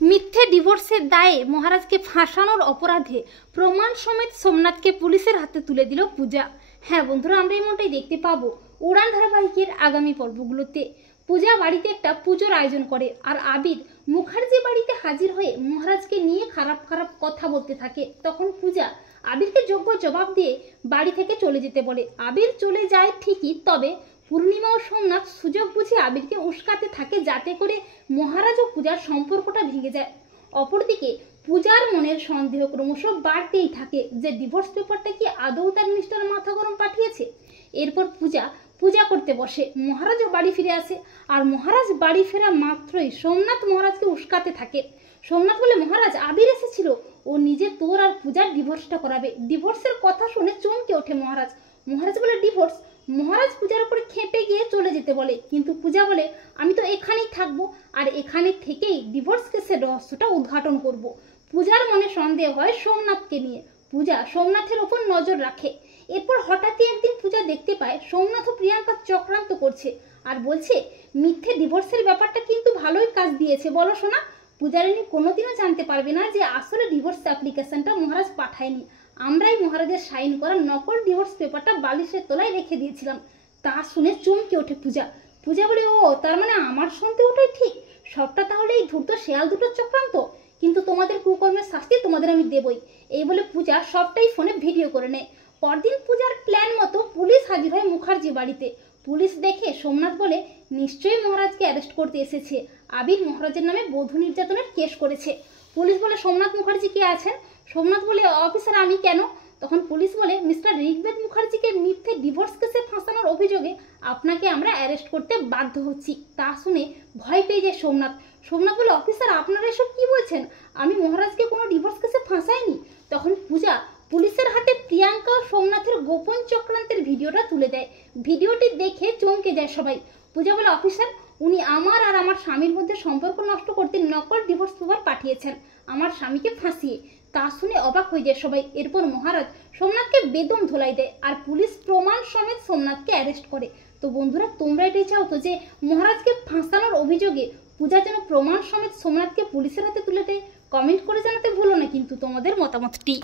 মিথ্যে ডিভোর্সের দায়ে মহারাজকে ফাঁসানোর অপরাধে প্রমাণ সমেত সোমনাথকে পুলিশের হাতে তুলে দিল পূজা। হ্যাঁ বন্ধুরা, আমরা এমনটাই দেখতে পাবো উড়ান ধারাবাহিকের আগামী পর্বগুলোতে। পূজা বাড়িতে একটা পুজোর আয়োজন করে আর আবির মুখার্জি বাড়িতে হাজির হয়ে মহারাজকে নিয়ে খারাপ খারাপ কথা বলতে থাকে। তখন পূজা আবিরকে যোগ্য জবাব দিয়ে বাড়ি থেকে চলে যেতে বলে। আবির চলে যায় ঠিকই, তবে পূর্ণিমা ও সোমনাথ সুযোগ বুঝে আবিরকে উস্কাতে থাকে যাতে করে মহারাজ ও পূজার সম্পর্কটা ভেঙে যায়। অপরদিকে পূজার মনের সন্দেহ ক্রমশ বাড়তেই থাকে যে ডিভোর্স পেপারটা কি আদৌ তার মিস্টার মাথা গরম পাঠিয়েছে। এরপর পূজা করতে বসে। মহারাজও বাড়ি ফিরে আসে আর মহারাজ বাড়ি ফেরা মাত্রই সোমনাথ মহারাজকে উস্কাতে থাকে। সোমনাথ বলে, মহারাজ আবির এসেছিল, ও নিজে তোর আর পূজার ডিভোর্সটা করাবে। ডিভোর্সের কথা শুনে চমকে ওঠে মহারাজ। মহারাজ বলে, ডিভোর্স? মহারাজ পূজার উপরে খেপে গিয়ে চলে যেতে বলে, কিন্তু পূজা বলে, আমি তো এখানেই থাকবো আর এখানে থেকেই ডিভোর্স কেসের রহস্যটা উদ্ঘাটন করব। পূজার মনে সন্দেহ হয় সোমনাথকে নিয়ে। পূজা সোমনাথের ওপর নজর রাখে। এরপর হঠাৎই একদিন পূজা দেখতে পায় সোমনাথ ও প্রিয়াঙ্কা চক্রান্ত করছে আর বলছে, মিথ্যে ডিভোর্সের ব্যাপারটা কিন্তু ভালোই কাজ দিয়েছে বলো শোনা। পূজারিনী কোনোদিনও জানতে পারবে না যে আসলে ডিভোর্স অ্যাপ্লিকেশনটা মহারাজ পাঠায়নি। আমরাই মহারাজের সাইন করা নকল ডিভোর্স পেপারটা বালিশের তলায় রেখে দিয়েছিলাম। তা শুনে চমকে ওঠে পূজা বলে, ও তার মানে আমার শুনতে ওটাই ঠিক, সবটা তাহলে এই ধূর্ত শেয়াল দুটোর চক্রান্ত। কিন্তু তোমাদের কুকর্মের শাস্তি তোমাদের আমি দেবই। এই বলে পূজা সবটাই ফোনে ভিডিও করে নেয়। পরদিন পূজার প্ল্যান মতো পুলিশ হাজির হয় মুখার্জি বাড়িতে। পুলিশ দেখে সোমনাথ বলে, নিশ্চয়ই মহারাজকে অ্যারেস্ট করতে এসেছে। আবির মহারাজের নামে বধূ নির্যাতনের কেস করেছে। পুলিশ বলে, সোমনাথ মুখার্জি কে আছেন? সোমনাথ বলে, অফিসার আমি কেন? তখন পুলিশ বলে, মিস্টার ঋগ্বেদ মুখার্জিকে মিথ্যে ডিভোর্স কেসে ফাঁসানোর অভিযোগে আপনাকে আমরা অ্যারেস্ট করতে বাধ্য হচ্ছি। তা শুনে ভয় পেয়ে যায় সোমনাথ বলে, অফিসার আপনারা এসব কি বলছেন? আমি মহারাজকে কোনো ডিভোর্স কেসে ফাঁসাইনি। তখন পূজা পুলিশের হাতে প্রিয়াঙ্কা ও সোমনাথের গোপন চক্রান্তের ভিডিওটা তুলে দেয়। ভিডিওটি দেখে চমকে যায় সবাই। পূজা বলে, অফিসার উনি আমার আর আমার স্বামীর মধ্যে সম্পর্ক নষ্ট করতে নকল ডিভোর্স পেপার পাঠিয়েছেন আমার স্বামীকে ফাঁসিয়ে। তা শুনে অবাক হয়ে যায় সবাই। এরপর মহারাজ সোমনাথকে বেদম ধোলাই দেয় আর পুলিশ প্রমাণ সমেত সোমনাথকে অ্যারেস্ট করে। তো বন্ধুরা, তোমরা এটাই চাও তো যে মহারাজকে ফাঁসানোর অভিযোগে পূজা যেন প্রমাণ সমেত সোমনাথকে পুলিশের হাতে তুলে দেয়? কমেন্ট করে জানাতে ভুলো না কিন্তু তোমাদের মতামতটি।